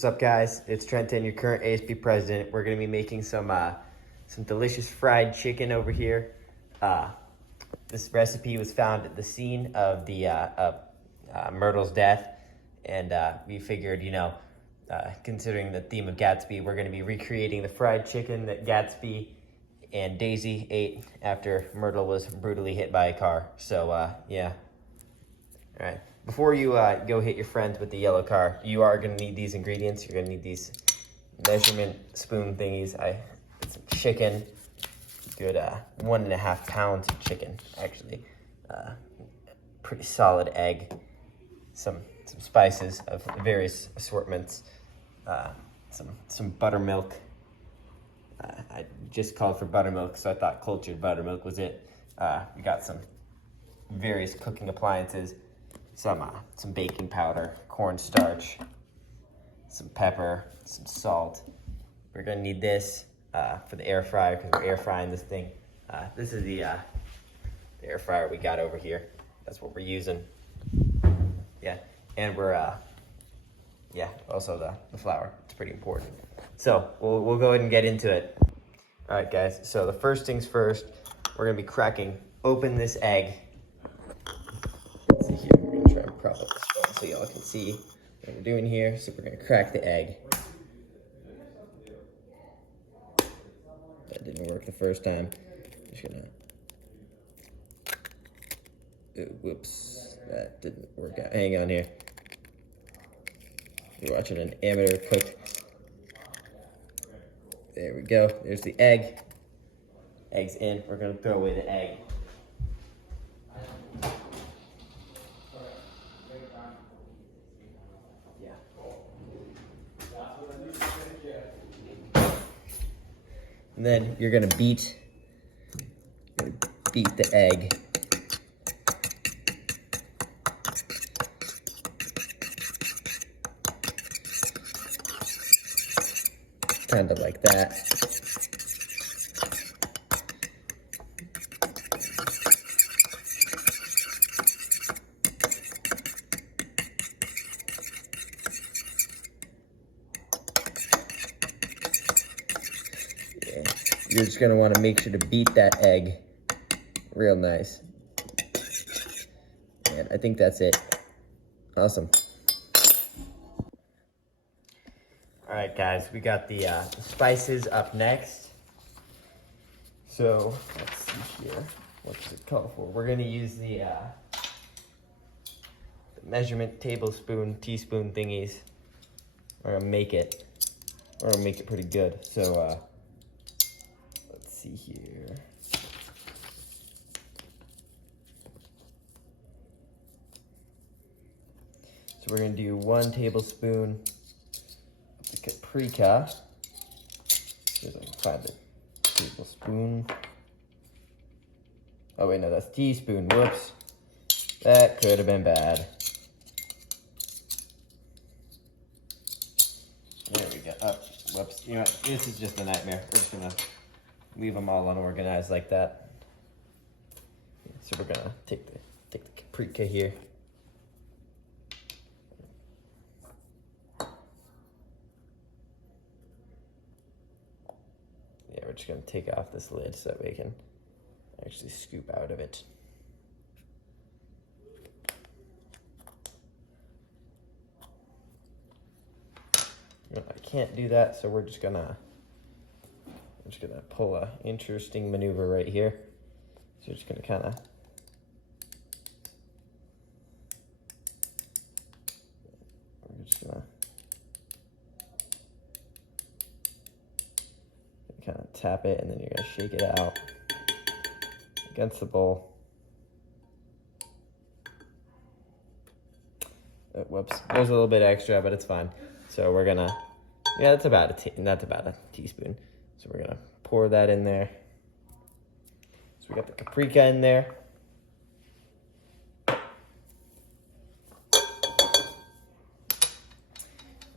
What's up, guys? It's Trenton, your current ASP president. We're gonna be making some delicious fried chicken over here. This recipe was found at the scene of the Myrtle's death, and we figured, considering the theme of Gatsby, we're gonna be recreating the fried chicken that Gatsby and Daisy ate after Myrtle was brutally hit by a car. So yeah. All right. Before you go hit your friends with the yellow car, you are going to need these ingredients. You're going to need these measurement spoon thingies. Some chicken, good 1.5 pounds of chicken, actually. Pretty solid egg, some spices of various assortments, some buttermilk. I just called for buttermilk, so I thought cultured buttermilk was it. We got some various cooking appliances. Some baking powder, cornstarch, some pepper, some salt. We're gonna need this for the air fryer because we're air frying this thing. This is the air fryer we got over here. That's what we're using. Yeah, and we're also the flour. It's pretty important. So we'll go ahead and get into it. All right, guys. So the first things first, we're gonna be cracking open this egg. Let's see here. Try and prop up this phone so y'all can see what we're doing here. So we're gonna crack the egg. That didn't work the first time. Just gonna. Whoops, that didn't work out. Hang on here. You're watching an amateur cook. There we go. There's the egg. Egg's in. We're gonna throw away the egg. And then you're gonna beat the egg. Kind of like that. You're just gonna wanna make sure to beat that egg real nice. And I think that's it. Awesome. All right, guys, we got the spices up next. So let's see here. What's it called for? We're gonna use the measurement tablespoon, teaspoon thingies. We're gonna make it. We're gonna make it pretty good. So let's see here. So we're gonna do 1 tablespoon of the paprika. Here's like 5 tablespoon. Oh wait, no, that's teaspoon. Whoops, that could have been bad. There we go. Oh, whoops. You know what? This is just a nightmare. We're just gonna leave them all unorganized like that. So we're gonna take the paprika here. Yeah, we're just gonna take off this lid so that we can actually scoop out of it. I can't do that, so we're just gonna pull a interesting maneuver right here. So we're just gonna kind of tap it, and then you're gonna shake it out against the bowl. Oh, whoops, there's a little bit extra, but it's fine. So we're gonna, that's about a teaspoon. So we're gonna pour that in there. So we got the paprika in there.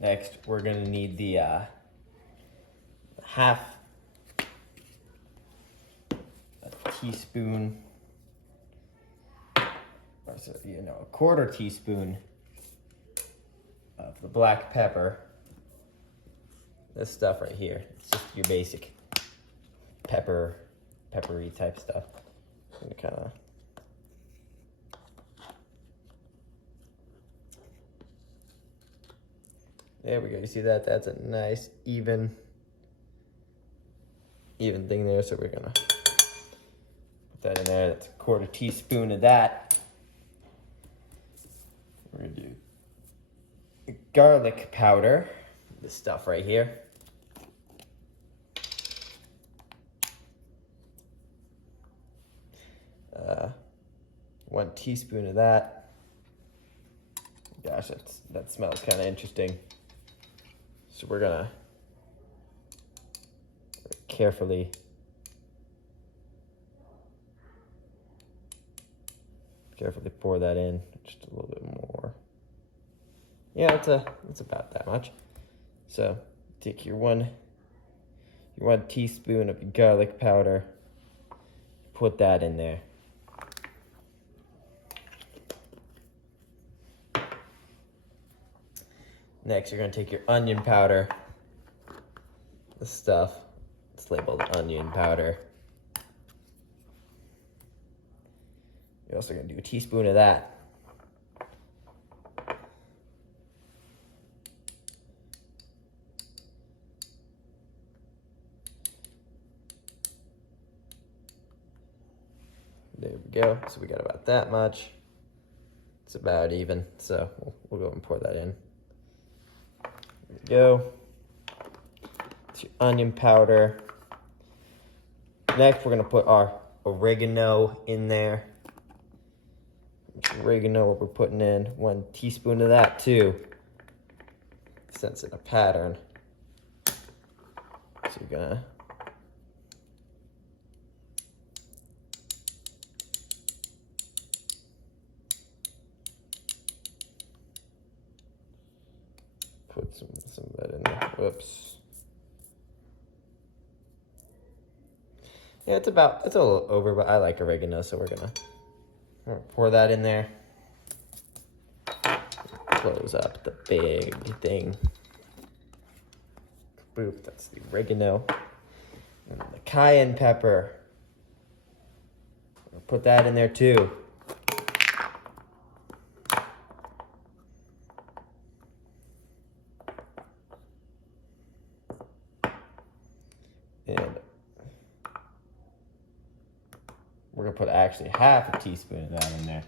Next, we're gonna need the half a teaspoon, or so, a 1/4 teaspoon of the black pepper. this stuff right here. It's just your basic peppery type stuff. I'm gonna kind of there we go. You see that? That's a nice even thing there. So we're gonna put that in there. That's a 1/4 teaspoon of that. We're gonna do garlic powder. This stuff right here. Uh, 1 teaspoon of that. Gosh, that smells kind of interesting. So we're gonna carefully pour that in, just a little bit more. Yeah, it's about that much. So take your one teaspoon of garlic powder, put that in there. Next, you're gonna take your onion powder. This stuff, it's labeled onion powder. You're also gonna do a teaspoon of that. There we go. So we got about that much. It's about even. So we'll go and pour that in. There we go. It's your onion powder. Next, we're gonna put our oregano in there. Oregano, we're putting in 1 teaspoon of that too, since it's a pattern. So you're gonna put some of that in there. Whoops. Yeah, it's a little over, but I like oregano, so we're gonna pour that in there. Close up the big thing. Boop, that's the oregano. And the cayenne pepper. Put that in there too. And we're gonna put actually 1/2 teaspoon of that in there.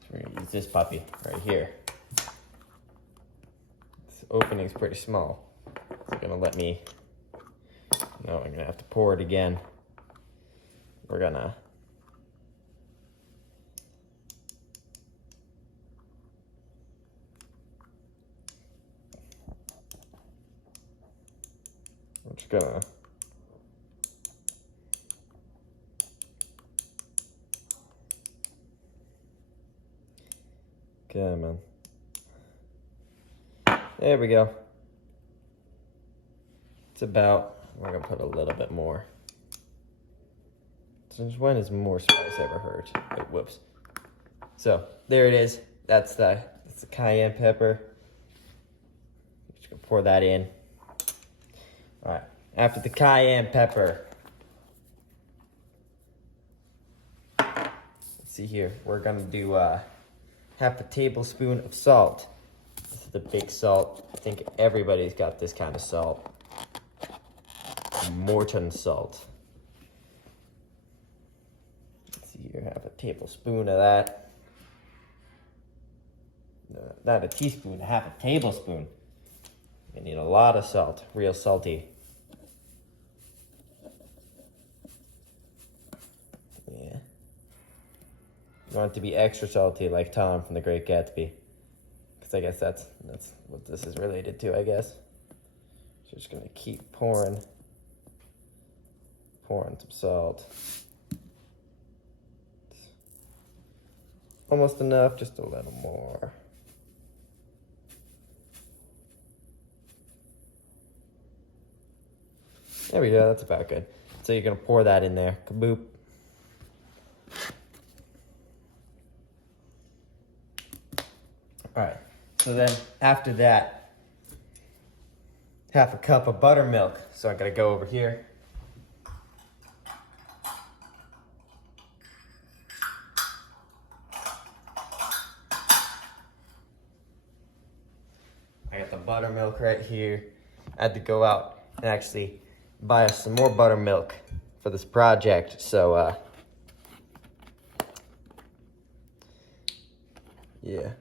So we're gonna use this puppy right here. This opening's pretty small. It's gonna let me, no, I'm gonna have to pour it again. We're gonna just gonna come on. There we go. It's about, we're gonna put a little bit more. Since when has more spice ever hurt? Oh, whoops. So there it is. That's the cayenne pepper. Just gonna pour that in. All right. After the cayenne pepper, let's see here. We're gonna do 1/2 tablespoon of salt. This is the big salt. I think everybody's got this kind of salt. Morton salt. Let's see here, 1/2 tablespoon of that. No, not a teaspoon, 1/2 tablespoon. You need a lot of salt, real salty. Yeah. You want it to be extra salty like Tom from The Great Gatsby. Because I guess that's what this is related to, I guess. So just gonna keep pouring some salt. Almost enough, just a little more. There we go, that's about good. So you're gonna pour that in there, kaboop. All right, so then after that, half a cup of buttermilk. So I'm gonna go over here. I got the buttermilk right here. I had to go out and actually buy us some more buttermilk for this project. So, yeah.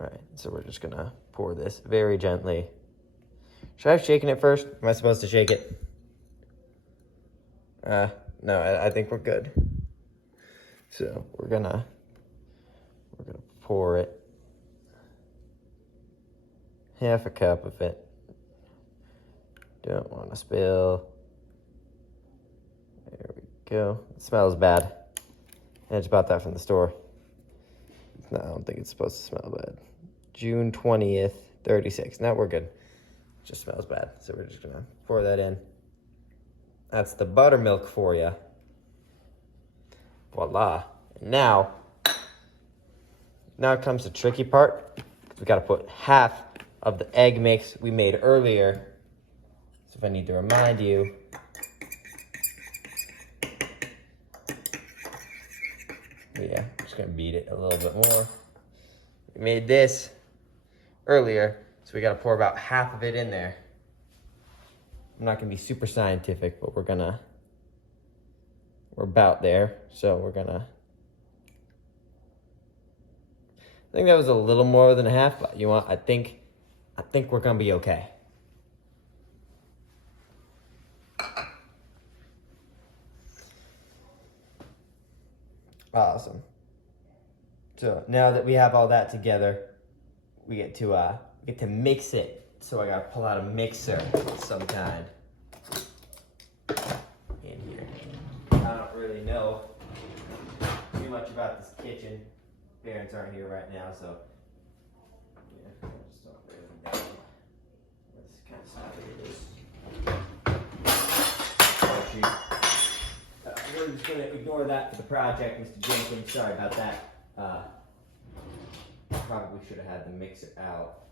All right, so we're just gonna pour this very gently. Should I have shaken it first? Am I supposed to shake it? No, I think we're good. So we're gonna pour it. Half a cup of it. Don't want to spill. There we go. It smells bad. I just bought that from the store. No, I don't think it's supposed to smell bad. June 20th, 36. Now we're good. It just smells bad. So we're just gonna pour that in. That's the buttermilk for you. Voila. And now comes the tricky part. We gotta put half of the egg mix we made earlier. So if I need to remind you, yeah, I'm just gonna beat it a little bit more. We made this earlier, so we gotta pour about half of it in there. I'm not gonna be super scientific, but we're about there. So we're gonna, I think that was a little more than a half, but you want, I think we're gonna be okay. Awesome. So now that we have all that together, we get to mix it. So I gotta pull out a mixer of some kind in here. I don't really know too much about this kitchen. Parents aren't here right now, so yeah, I just don't really know what this kind of stuff it is. Oh, shoot. We're just gonna ignore that for the project, Mr. Jenkins. Sorry about that. Probably should have had the mixer out.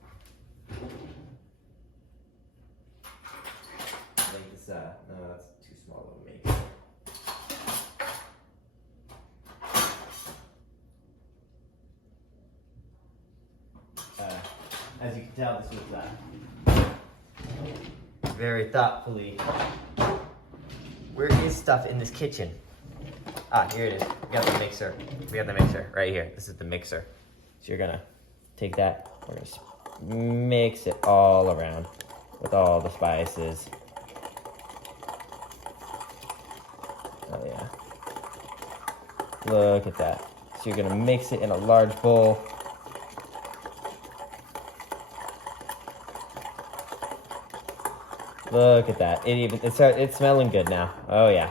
I think this, no, that's too small of a mixer. As you can tell, this was very thoughtfully. Where is stuff in this kitchen? Ah, here it is. We got the mixer. We got the mixer right here. This is the mixer. So you're gonna take that. We're gonna mix it all around with all the spices. Oh yeah. Look at that. So you're gonna mix it in a large bowl. Look at that. It's smelling good now. Oh yeah.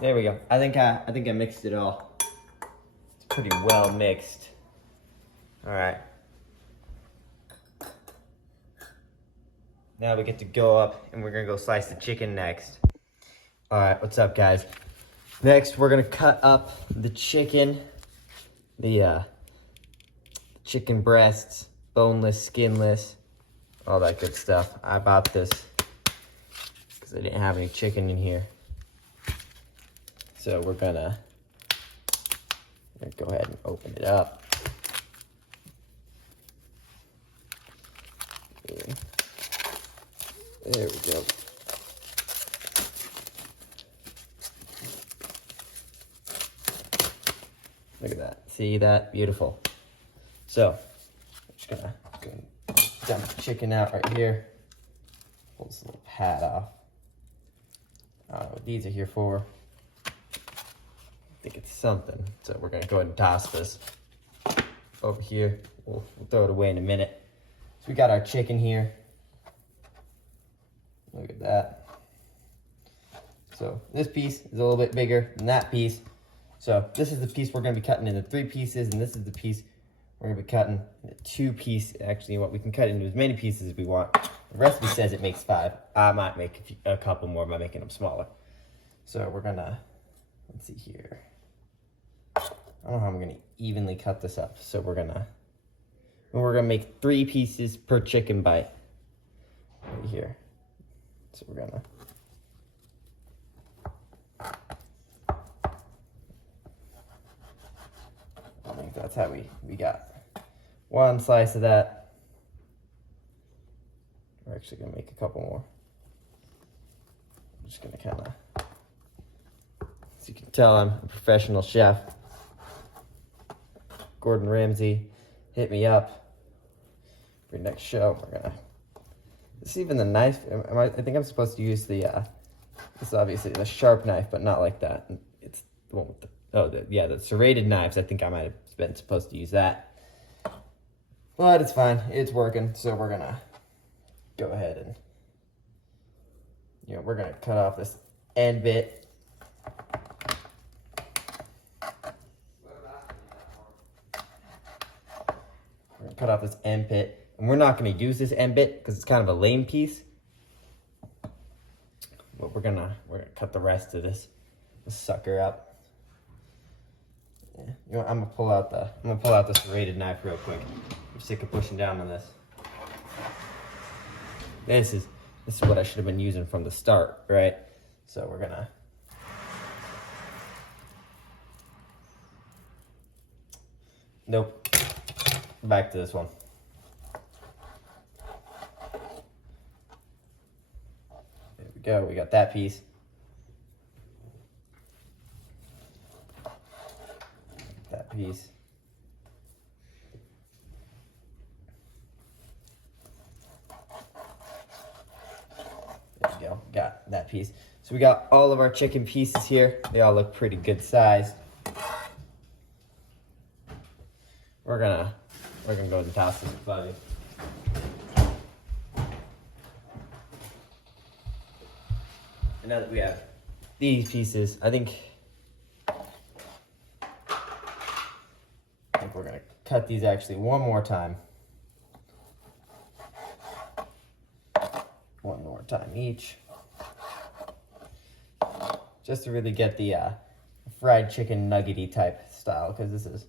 There we go. I think I mixed it all. It's pretty well mixed. All right. Now we get to go up and we're gonna go slice the chicken next. All right, what's up, guys? Next, we're gonna cut up the chicken, the chicken breasts, boneless, skinless, all that good stuff. I bought this because I didn't have any chicken in here. So we're gonna go ahead and open it up. There we go. Look at that. See that? Beautiful. So, I'm just gonna dump the chicken out right here. Pull this little pad off. I don't know what these are here for. I think it's something. So we're gonna go ahead and toss this over here. We'll throw it away in a minute. So we got our chicken here. Look at that. So this piece is a little bit bigger than that piece. So this is the piece we're gonna be cutting into 3 pieces, and this is the piece we're gonna be cutting into 2 pieces. Actually, we can cut into as many pieces as we want. The recipe says it makes 5. I might make a couple more by making them smaller. So we're gonna, let's see here. I don't know how I'm gonna evenly cut this up. So we're gonna make 3 pieces per chicken bite right here. So we're gonna, I think that's how we got 1 slice of that. We're actually gonna make a couple more. I'm just gonna kind of, as you can tell, I'm a professional chef. Gordon Ramsay, hit me up for your next show. We're gonna, this is even the knife. I think I'm supposed to use the, this is obviously the sharp knife, but not like that. It's the one with the serrated knives. I think I might have been supposed to use that. But it's fine, it's working. So we're gonna go ahead and, we're gonna cut off this end bit. We're gonna cut off this end bit, and we're not gonna use this end bit because it's kind of a lame piece. But we're gonna cut the rest of this sucker up. Yeah. I'm gonna pull out the serrated knife real quick. I'm sick of pushing down on this. This is what I should have been using from the start, right? So we're gonna, nope, back to this one. There we go, we got that piece. That piece. There we go, got that piece. So we got all of our chicken pieces here. They all look pretty good size. We're gonna go ahead and toss this buddy. And now that we have these pieces, I think we're gonna cut these actually one more time. One more time each. Just to really get the fried chicken nuggety type style, because this is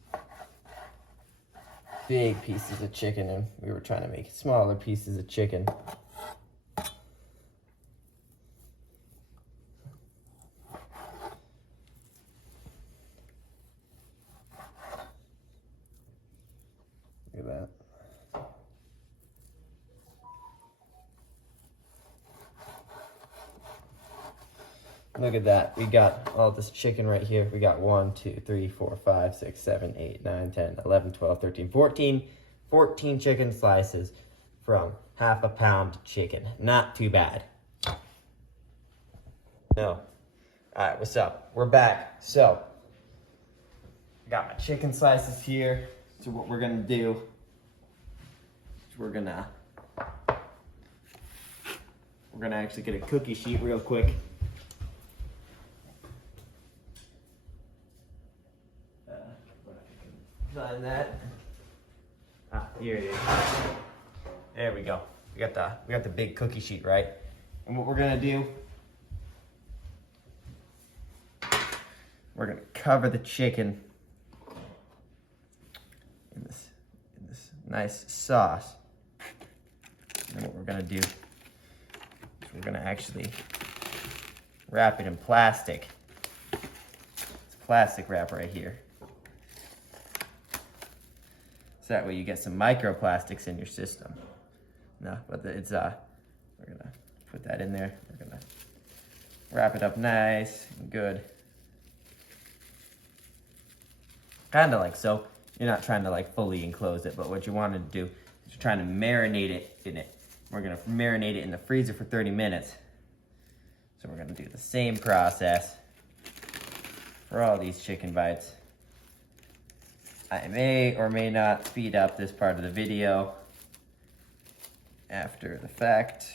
big pieces of chicken and we were trying to make smaller pieces of chicken. Look at that. Look at that. We got all this chicken right here. We got 1, 2, 3, 4, 5, 6, 7, 8, 9, 10, 11, 12, 13, 14 chicken slices from half a pound chicken. Not too bad. No. All right, what's up? We're back. So, I got my chicken slices here. So what we're gonna do is we're gonna actually get a cookie sheet real quick. Find that. Here it is. There we go. We got the big cookie sheet, right? And what we're gonna do, we're gonna cover the chicken in this nice sauce. And what we're gonna do is we're gonna actually wrap it in plastic. It's a plastic wrap right here. So that way you get some microplastics in your system. No, but it's we're gonna put that in there. We're gonna wrap it up nice and good. Kind of like so. You're not trying to like fully enclose it, but what you want to do is you're trying to marinate it in it. We're gonna marinate it in the freezer for 30 minutes. So we're gonna do the same process for all these chicken bites. I may or may not speed up this part of the video after the fact.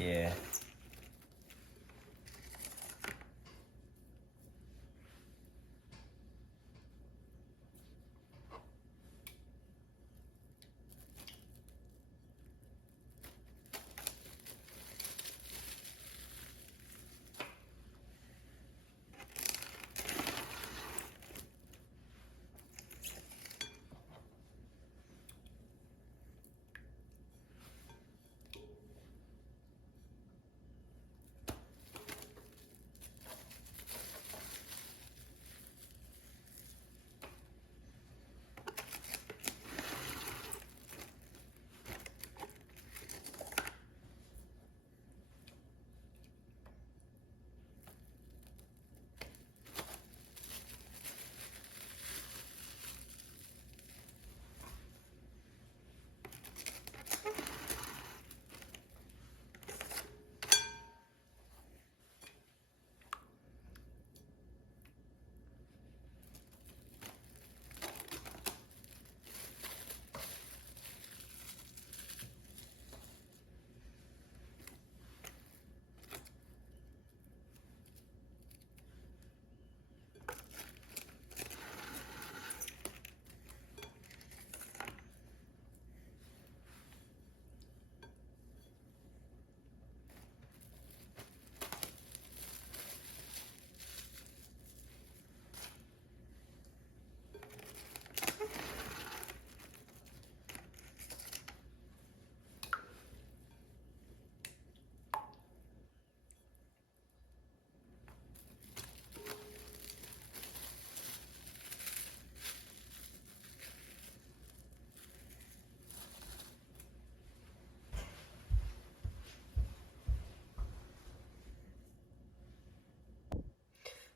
Yeah.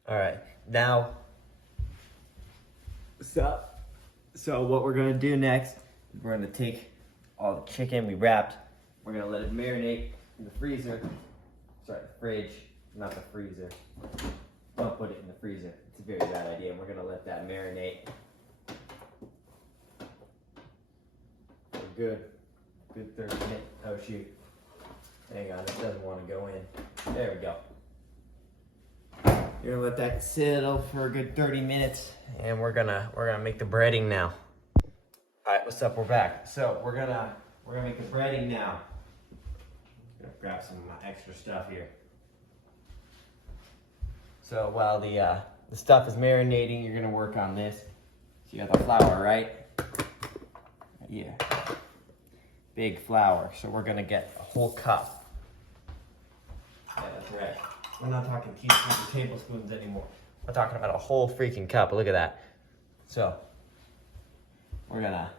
All right, now, so what we're gonna do next, we're gonna take all the chicken we wrapped, we're gonna let it marinate in the freezer, sorry, the fridge, not the freezer. Don't put it in the freezer, it's a very bad idea, and we're gonna let that marinate. We're good 30 minutes, oh shoot. Hang on, it doesn't wanna go in. There we go. You're gonna let that settle for a good 30 minutes, and we're gonna make the breading now. All right, what's up? We're back. So we're gonna make the breading now. Gonna grab some extra stuff here. So while the stuff is marinating, you're gonna work on this. So you got the flour, right? Yeah. Big flour. So we're gonna get a whole cup. Yeah, that's right. We're not talking teaspoons or tablespoons anymore. We're talking about a whole freaking cup. Look at that. So, we're gonna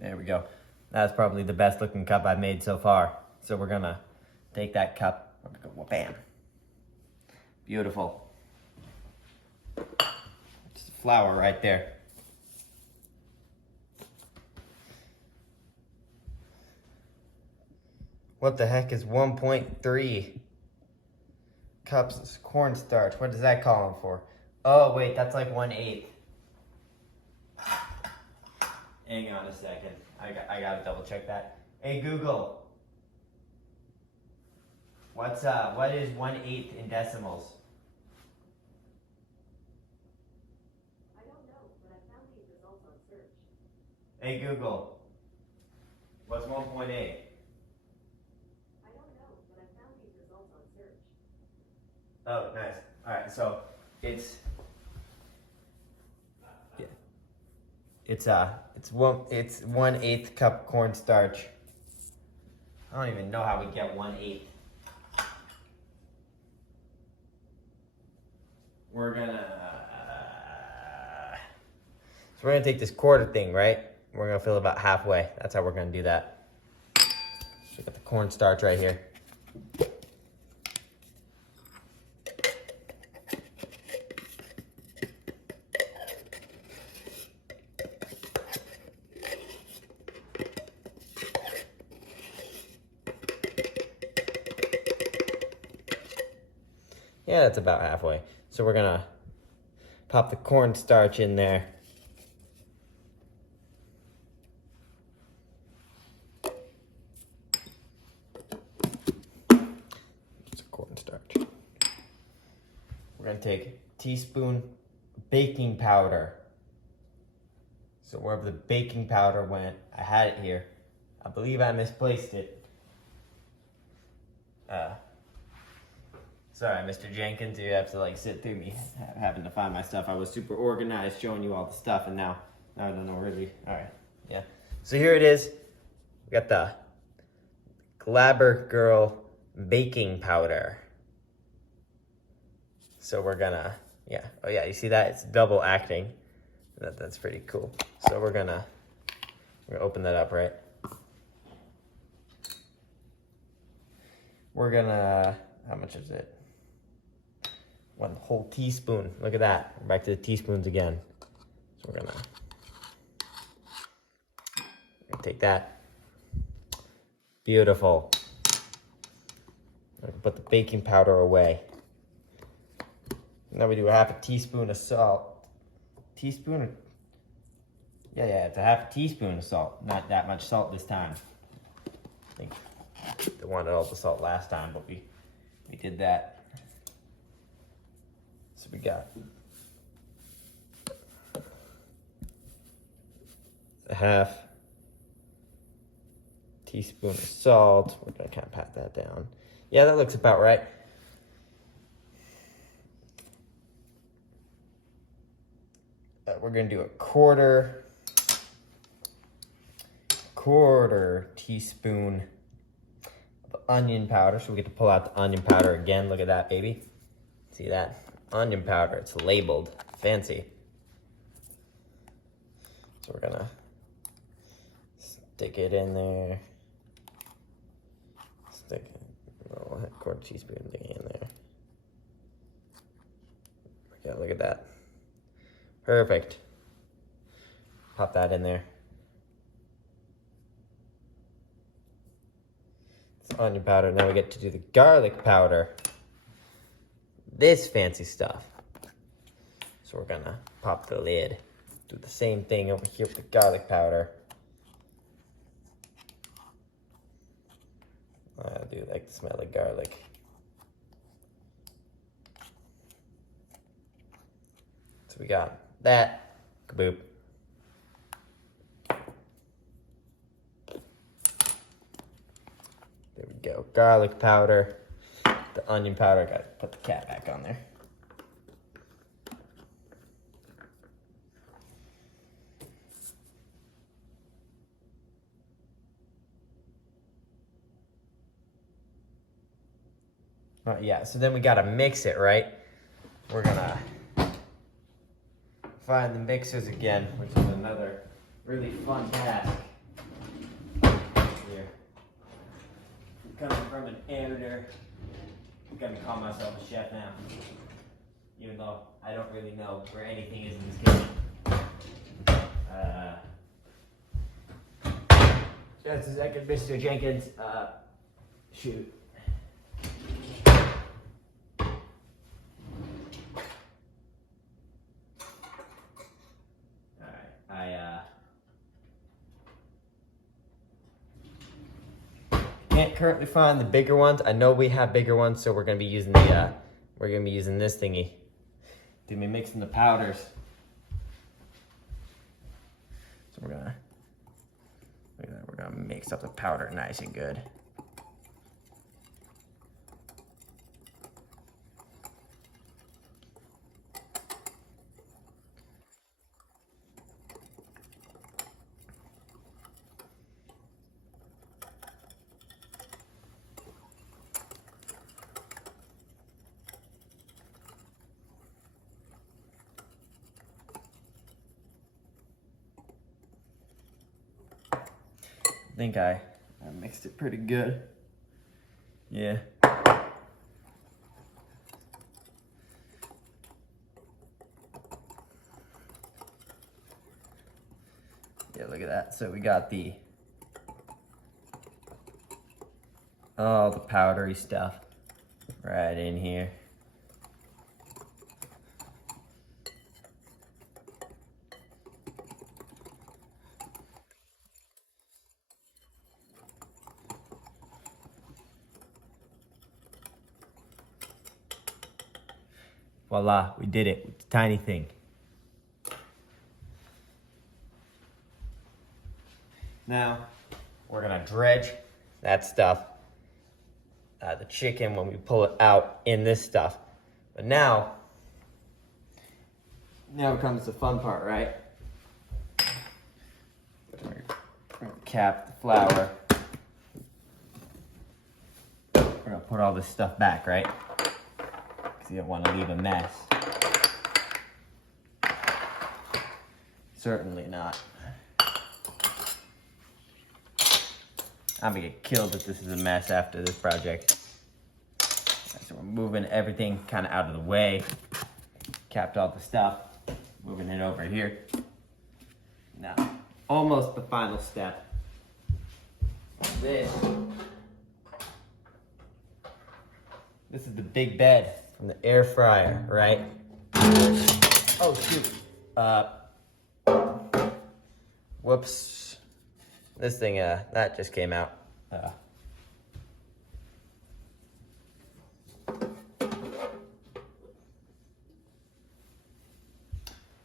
there we go. That's probably the best looking cup I've made so far. So we're gonna take that cup. We're gonna go bam. Beautiful. Just flour right there. What the heck is 1.3 cups of cornstarch? What does that call for? Oh, wait, that's like 1/8. Hang on a second. I gotta double check that. Hey, Google. What is 1/8 in decimals? I don't know, but I found these results on search. Hey, Google. What's 1.8? Oh, nice. All right, so it's 1/8 cup cornstarch. I don't even know how we get 1/8. We're gonna take this quarter thing, right? We're gonna fill about halfway. That's how we're gonna do that. So we got the cornstarch right here. Yeah, that's about halfway. So we're gonna pop the cornstarch in there. It's cornstarch. We're gonna take a teaspoon baking powder. So wherever the baking powder went, I had it here. I believe I misplaced it. Sorry, Mr. Jenkins, you have to like sit through me having to find my stuff. I was super organized showing you all the stuff, and now I don't know really. All right, yeah. So here it is. We got the Glabber Girl baking powder. So we're gonna, yeah. Oh yeah, you see that? It's double acting. That's pretty cool. So we're gonna open that up, right? We're gonna, how much is it? 1 whole teaspoon. Look at that. We're back to the teaspoons again. So we're gonna take that. Beautiful. Put the baking powder away. Now we do 1/2 teaspoon of salt. Teaspoon? Yeah, it's 1/2 teaspoon of salt. Not that much salt this time. I think they wanted all the salt last time, but we did that. So we got 1/2 teaspoon of salt. We're gonna kind of pat that down. Yeah, that looks about right. We're gonna do a quarter teaspoon of onion powder. So we get to pull out the onion powder again. Look at that, baby. See that? Onion powder. It's labeled. Fancy. So we're gonna stick it in there. Stick a 1/4 teaspoon thing in there. Okay, look at that. Perfect. Pop that in there. It's onion powder. Now we get to do the garlic powder. This fancy stuff. So we're gonna pop the lid. Do the same thing over here with the garlic powder. I do like the smell of garlic. So we got that. Kaboop. There we go. Garlic powder. The onion powder. Gotta put the cap back on there. Yeah, so then we gotta mix it, right? We're gonna find the mixers again, which is another really fun task. Here. Coming from an amateur, I'm gonna call myself a chef now. Even though I don't really know where anything is in this kitchen. Just a second, Mr. Jenkins. Shoot. Can't currently find the bigger ones. I know we have bigger ones, so we're gonna be using the this thingy to be mixing the powders. So we're gonna mix up the powder nice and good. I think I mixed it pretty good. Yeah. Yeah, look at that. So we got all the powdery stuff right in here. Voila, we did it with the tiny thing. Now, we're gonna dredge that stuff, the chicken, when we pull it out in this stuff. But now comes the fun part, right? We're gonna cap the flour. We're gonna put all this stuff back, right? Because you don't want to leave a mess. Certainly not. I'm gonna get killed if this is a mess after this project. So we're moving everything kind of out of the way. Capped all the stuff. Moving it over here. Now, almost the final step. This is the big bed from the air fryer, right? Oh shoot. Whoops. This thing, that just came out.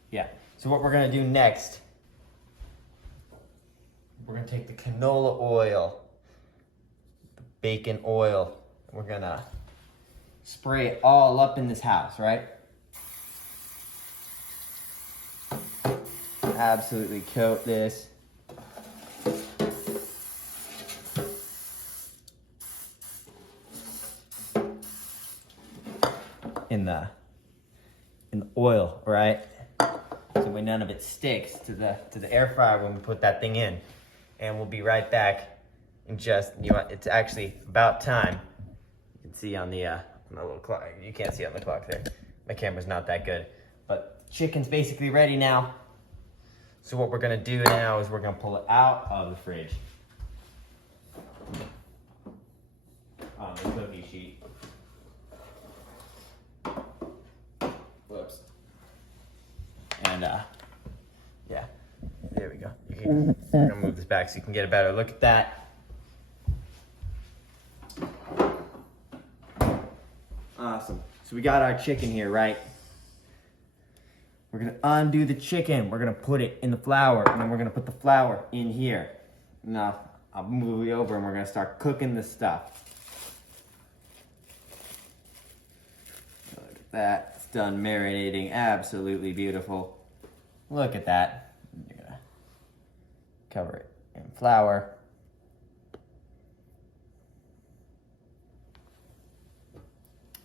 Yeah, so what we're gonna do next, we're gonna take the canola oil, the bacon oil, and we're gonna spray it all up in this house, right? Absolutely coat this. In the oil, right? So way none of it sticks to the air fryer when we put that thing in. And we'll be right back in just, it's actually about time. You can see on the little clock. You can't see on the clock there. My camera's not that good. But chicken's basically ready now. So what we're gonna do now is we're gonna pull it out of the fridge on the cookie sheet. Whoops. And yeah, there we go. I'm gonna move this back so you can get a better look at that. Awesome. So we got our chicken here, right? We're gonna undo the chicken. We're gonna put it in the flour, and then we're gonna put the flour in here. Now, I'll move you over and we're gonna start cooking this stuff. Look at that. It's done marinating. Absolutely beautiful. Look at that. You're gonna cover it in flour.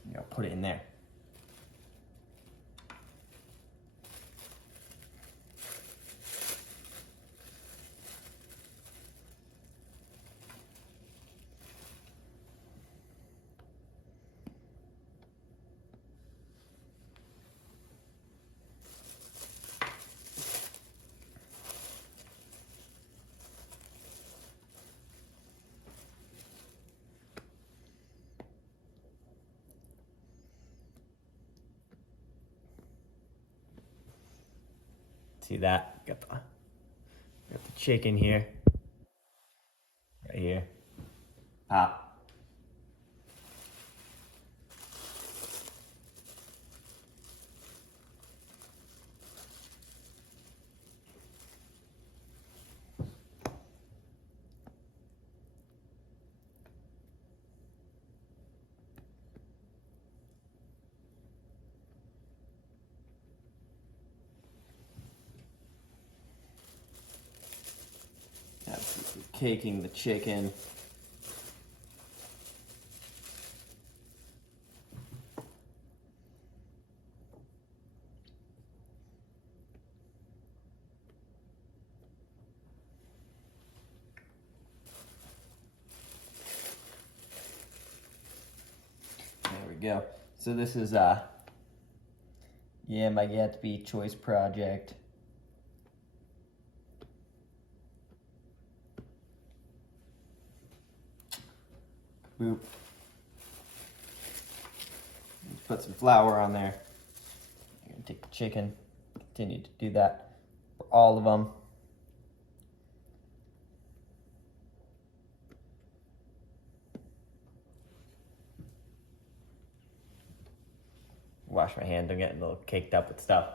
You're gonna put it in there. See that? Got the chicken here. Right here. Pop. Absolutely caking the chicken. There we go. So this is my Gatsby choice project. Boop. Put some flour on there. I'm gonna take the chicken, continue to do that for all of them. wash my hands. I'm getting a little caked up with stuff.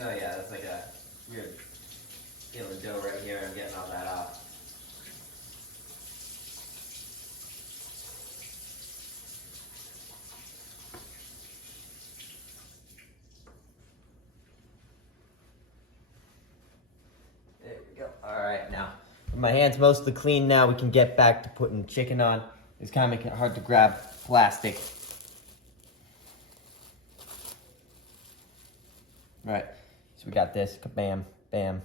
Oh yeah, that's like a weird feeling dough right here. I'm getting all that off. There we go. All right, now with my hands mostly clean now, we can get back to putting chicken on. It's kind of making it hard to grab plastic. All right, so we got this. Bam, bam.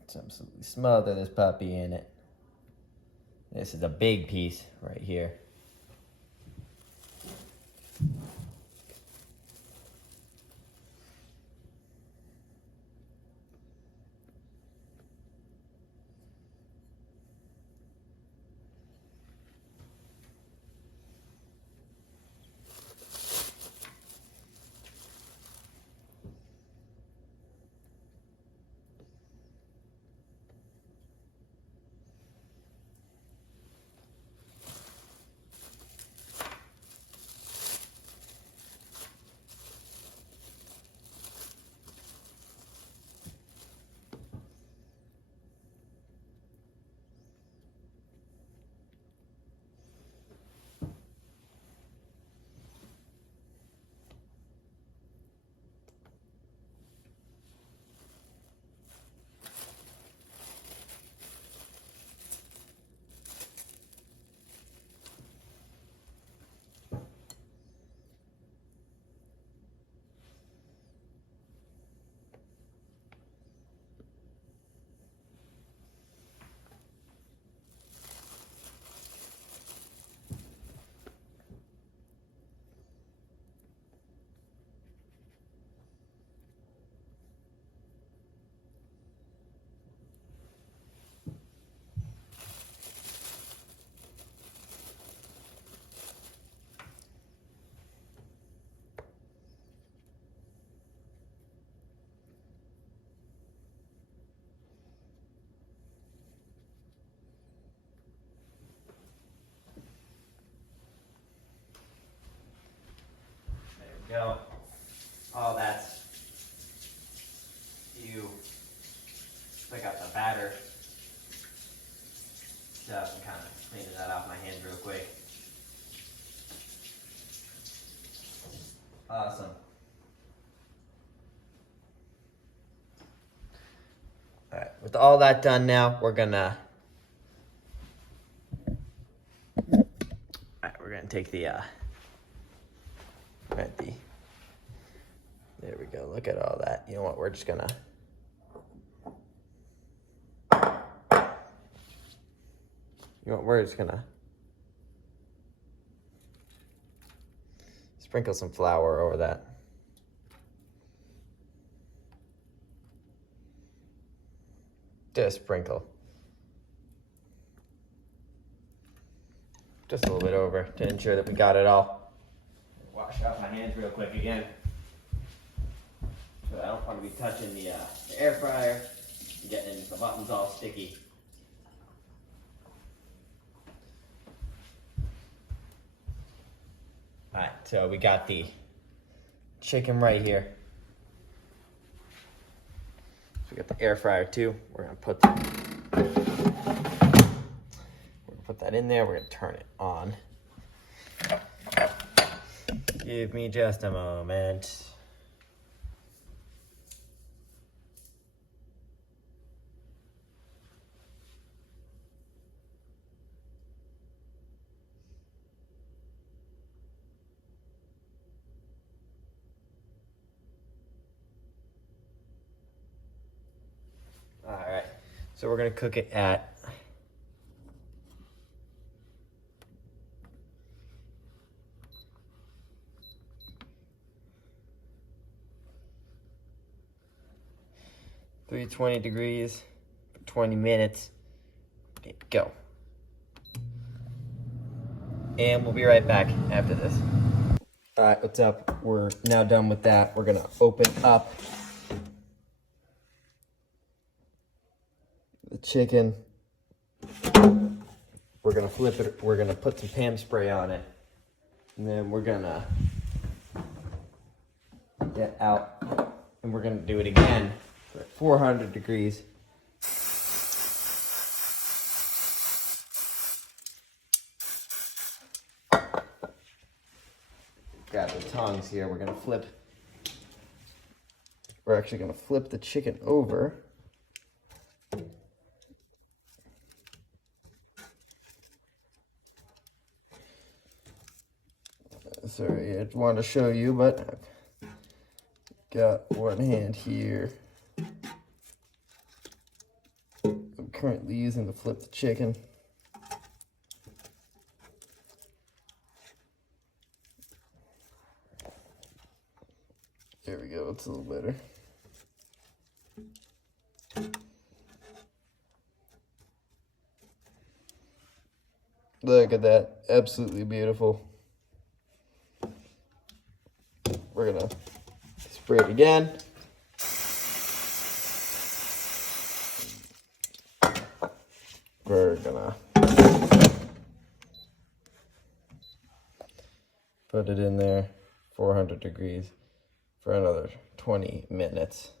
Let's absolutely smother this puppy in it. This is a big piece right here. Go. All that's you pick up the batter stuff and kind of cleaning that off my hands real quick. Awesome. All right, with all that done now, we're gonna take the there we go. Look at all that. You know what? We're just gonna sprinkle some flour over that. Just sprinkle. Just a little bit over to ensure that we got it all. Wash off my hands real quick again. So I don't want to be touching the air fryer and getting the buttons all sticky. All right, so we got the chicken right here. So we got the air fryer too. We're gonna put that in there. We're gonna turn it on. Give me just a moment. All right, so we're gonna cook it at 320 degrees for 20 minutes. Okay, go. And we'll be right back after this. All right, what's up? We're now done with that. We're gonna open up the chicken. We're gonna flip it. We're gonna put some Pam spray on it, and then we're gonna get out, and we're gonna do it again at 400 degrees. Grab the tongs here. We're gonna flip. We're actually gonna flip the chicken over. Sorry, I just wanted to show you, but I've got one hand here. I'm currently using to flip the chicken. There we go, it's a little better. Look at that, absolutely beautiful. We're gonna spray it again. We're gonna put it in there, 400 degrees, for another 20 minutes.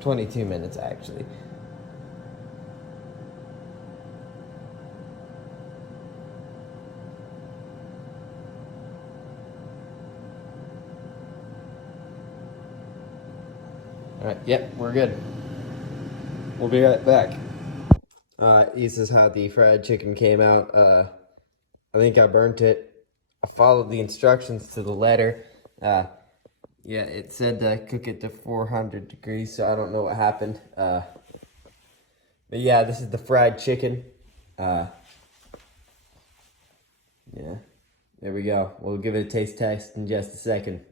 "22 minutes, actually. All right, yep, we're good. We'll be right back. This is how the fried chicken came out. I think I burnt it. I followed the instructions to the letter. Yeah, it said to cook it to 400 degrees, so I don't know what happened. But yeah, this is the fried chicken. Yeah, there we go. We'll give it a taste test in just a second.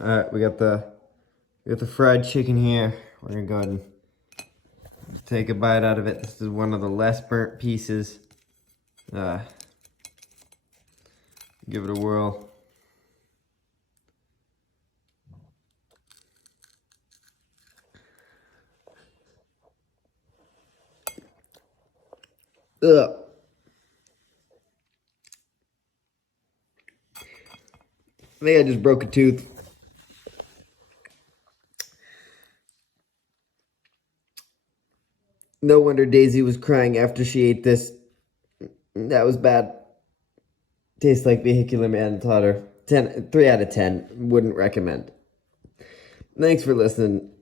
All right, we got the fried chicken here. We're gonna go ahead and take a bite out of it. This is one of the less burnt pieces. Give it a whirl. Ugh. I think I just broke a tooth. No wonder Daisy was crying after she ate this. That was bad. Tastes like vehicular manslaughter. 3 out of 10. Wouldn't recommend. Thanks for listening.